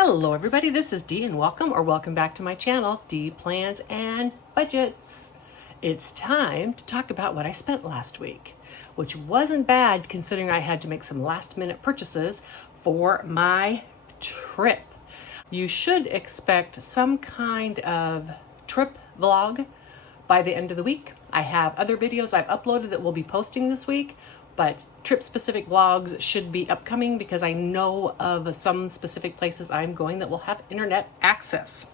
Hello everybody, this is Dee and welcome back to my channel, Dee Plans and Budgets. It's time to talk about what I spent last week, which wasn't bad considering I had to make some last minute purchases for my trip. You should expect some kind of trip vlog by the end of the week. I have other videos I've uploaded that we'll be posting this week, but trip specific vlogs should be upcoming because I know of some specific places I'm going that will have internet access.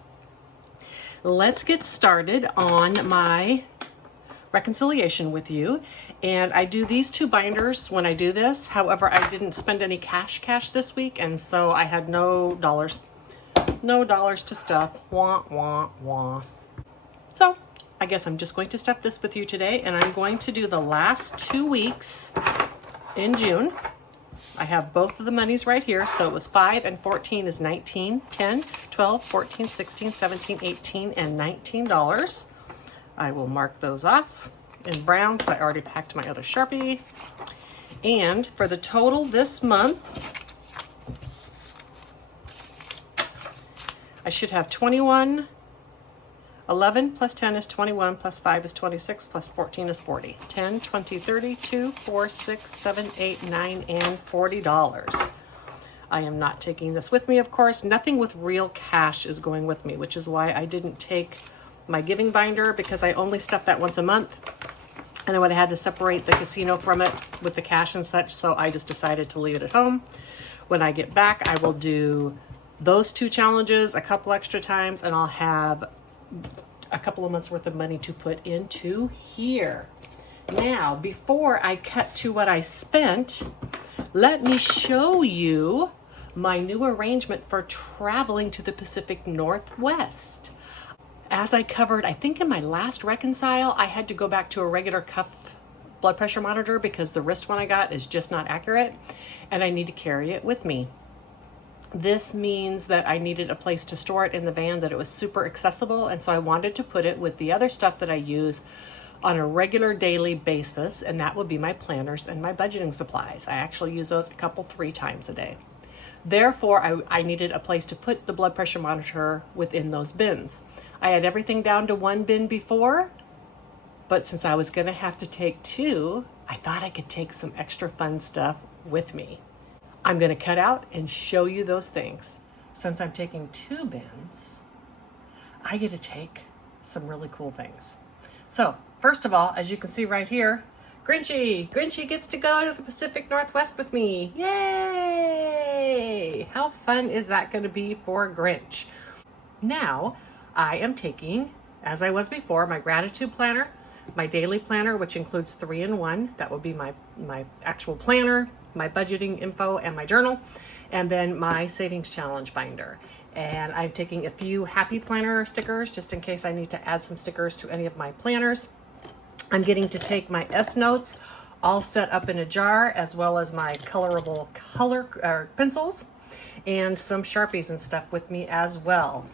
Let's get started on my reconciliation with you. And I do these two binders when I do this. However, I didn't spend any cash this week, and so I had no dollars to stuff. Wah, wah, wah. So I guess I'm just going to stuff this with you today, and I'm going to do the last 2 weeks in June. I have both of the monies right here. So it was 5 and 14 is 19, 10, 12, 14, 16, 17, 18, and $19. I will mark those off in brown because I already packed my other Sharpie. And for the total this month, I should have 21. 11 plus 10 is 21, plus 5 is 26, plus 14 is 40. 10, 20, 30, 2, 4, 6, 7, 8, 9, and $40. I am not taking this with me, of course. Nothing with real cash is going with me, which is why I didn't take my giving binder, because I only stuff that once a month. And I would have had to separate the casino from it with the cash and such, so I just decided to leave it at home. When I get back, I will do those two challenges a couple extra times, and I'll have a couple of months worth of money to put into here. Now, before I cut to what I spent, let me show you my new arrangement for traveling to the Pacific Northwest. As I covered, I think in my last reconcile, I had to go back to a regular cuff blood pressure monitor because the wrist one I got is just not accurate, and I need to carry it with me. This means that I needed a place to store it in the van, that it was super accessible, and so I wanted to put it with the other stuff that I use on a regular daily basis, and that would be my planners and my budgeting supplies. I actually use those 3 times a day. Therefore, I needed a place to put the blood pressure monitor within those bins. I had everything down to 1 bin before, but since I was going to have to take 2, I thought I could take some extra fun stuff with me. I'm going to cut out and show you those things. Since I'm taking 2 bins, I get to take some really cool things. So first of all, as you can see right here, Grinchy gets to go to the Pacific Northwest with me. Yay! How fun is that going to be for Grinch? Now I am taking, as I was before, my gratitude planner, my daily planner, which includes 3-in-1. That will be my actual planner, my budgeting info, and my journal, and then my savings challenge binder. And I'm taking a few happy planner stickers just in case I need to add some stickers to any of my planners. I'm getting to take my S notes all set up in a jar, as well as my colorable pencils and some Sharpies and stuff with me as well.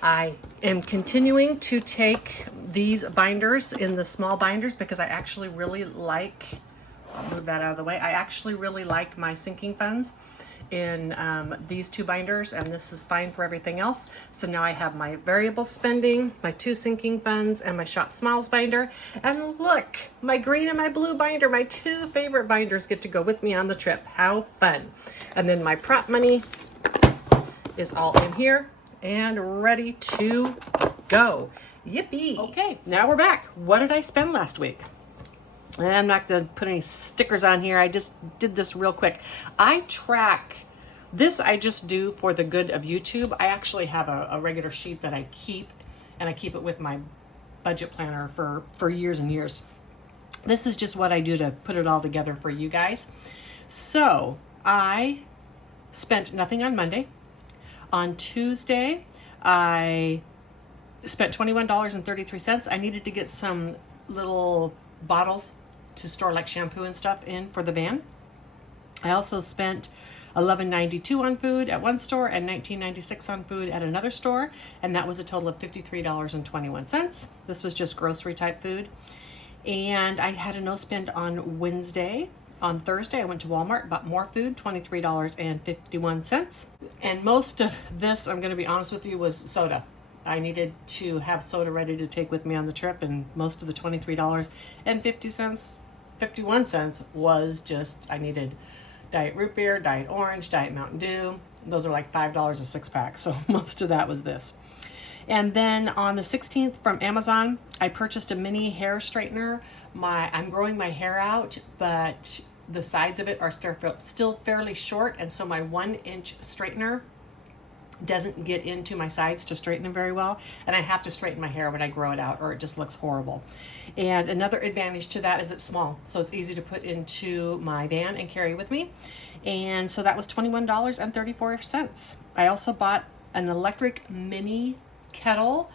I am continuing to take these binders in the small binders because I actually really like, I'll move that out of the way. I actually really like my sinking funds in these 2 binders, and this is fine for everything else. So now I have my variable spending, my 2 sinking funds, and my Shop Smiles binder. And look, my green and my blue binder, my 2 favorite binders, get to go with me on the trip. How fun. And then my prop money is all in here and ready to go. Yippee. Okay, now we're back. What did I spend last week? And I'm not going to put any stickers on here. I just did this real quick. I track this. I just do for the good of YouTube. I actually have a regular sheet that I keep, and I keep it with my budget planner for years and years. This is just what I do to put it all together for you guys. So I spent nothing on Monday. On Tuesday, I spent $21.33. I needed to get some little bottles to store like shampoo and stuff in for the van. I also spent $11.92 on food at one store and $19.96 on food at another store, and that was a total of $53.21. This was just grocery type food. And I had a no spend on Wednesday. On Thursday, I went to Walmart, bought more food, $23.51. And most of this, I'm going to be honest with you, was soda. I needed to have soda ready to take with me on the trip, and most of the $23.51 was just, I needed Diet Root Beer, Diet Orange, Diet Mountain Dew. Those are like $5 a six pack, so most of that was this. And then on the 16th from Amazon, I purchased a mini hair straightener. I'm growing my hair out, but the sides of it are still fairly short, and so my 1-inch straightener doesn't get into my sides to straighten them very well, and I have to straighten my hair when I grow it out or it just looks horrible. And another advantage to that is it's small, so it's easy to put into my van and carry with me. And so that was $21.34. I also bought an electric mini kettle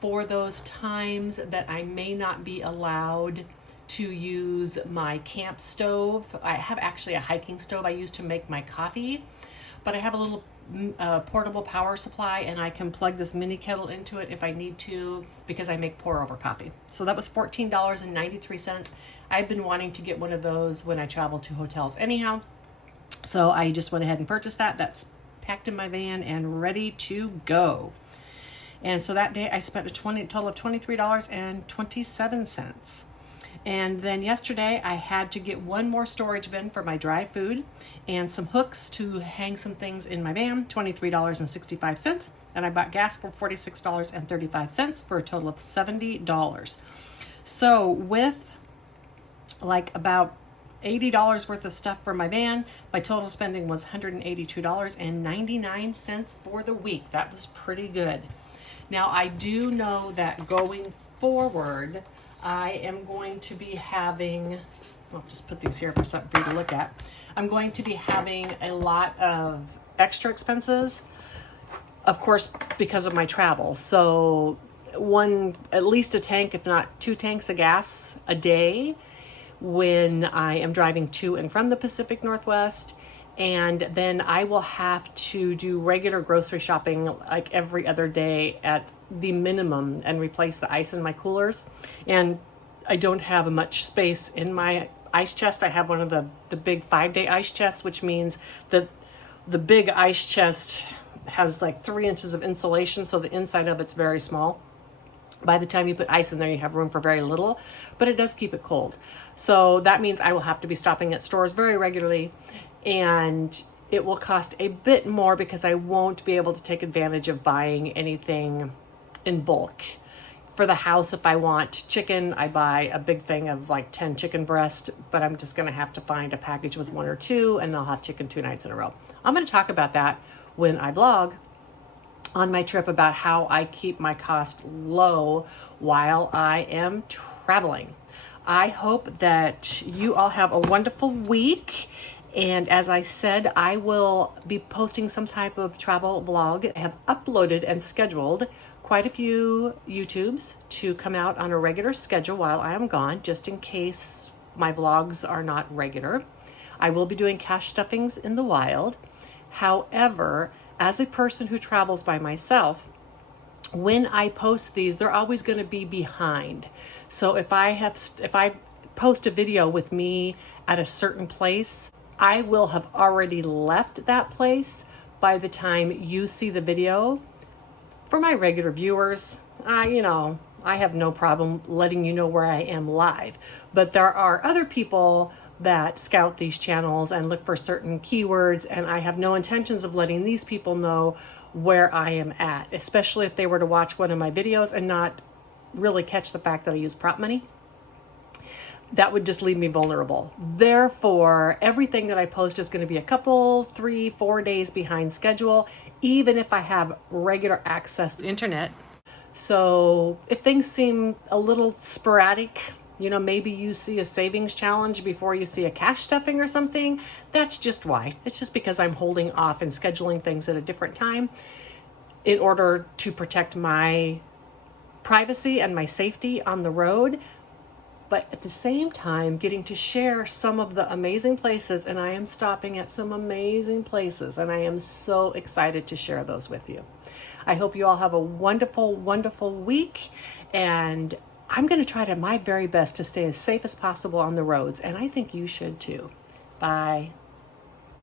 for those times that I may not be allowed to use my camp stove. I have actually a hiking stove I use to make my coffee, but I have a little portable power supply, and I can plug this mini kettle into it if I need to, because I make pour over coffee. So that was $14.93. I've been wanting to get one of those when I travel to hotels anyhow, so I just went ahead and purchased that. That's packed in my van and ready to go. And so that day I spent a total of $23.27. And then yesterday I had to get one more storage bin for my dry food and some hooks to hang some things in my van, $23.65. And I bought gas for $46.35 for a total of $70. So with like about $80 worth of stuff for my van, my total spending was $182.99 for the week. That was pretty good. Now I do know that going forward, I am going to be having, I'll just put these here for something for you to look at. I'm going to be having a lot of extra expenses, of course, because of my travel. So at least a tank, if not 2 tanks of gas a day when I am driving to and from the Pacific Northwest. And then I will have to do regular grocery shopping like every other day at the minimum and replace the ice in my coolers. And I don't have much space in my ice chest. I have one of the big 5-day ice chests, which means that the big ice chest has like 3 inches of insulation, so the inside of it's very small. By the time you put ice in there, you have room for very little, but it does keep it cold. So that means I will have to be stopping at stores very regularly, and it will cost a bit more because I won't be able to take advantage of buying anything in bulk. For the house, if I want chicken, I buy a big thing of like 10 chicken breasts, but I'm just gonna have to find a package with 1 or 2, and I'll have chicken 2 nights in a row. I'm gonna talk about that when I vlog on my trip about how I keep my cost low while I am traveling. I hope that you all have a wonderful week. And as I said, I will be posting some type of travel vlog. I have uploaded and scheduled quite a few YouTubes to come out on a regular schedule while I am gone, just in case my vlogs are not regular. I will be doing cache stuffings in the wild. However, as a person who travels by myself, when I post these, they're always going to be behind. So if I post a video with me at a certain place, I will have already left that place by the time you see the video. For my regular viewers, I have no problem letting you know where I am live. But there are other people that scout these channels and look for certain keywords, and I have no intentions of letting these people know where I am at, especially if they were to watch one of my videos and not really catch the fact that I use prop money. That would just leave me vulnerable. Therefore, everything that I post is going to be a couple, 3, 4 days behind schedule, even if I have regular access to internet. So if things seem a little sporadic, maybe you see a savings challenge before you see a cash stuffing or something, that's just why. It's just because I'm holding off and scheduling things at a different time in order to protect my privacy and my safety on the road, but at the same time getting to share some of the amazing places. And I am stopping at some amazing places, and I am so excited to share those with you. I hope you all have a wonderful, wonderful week, and I'm going to try my very best to stay as safe as possible on the roads, and I think you should too. Bye.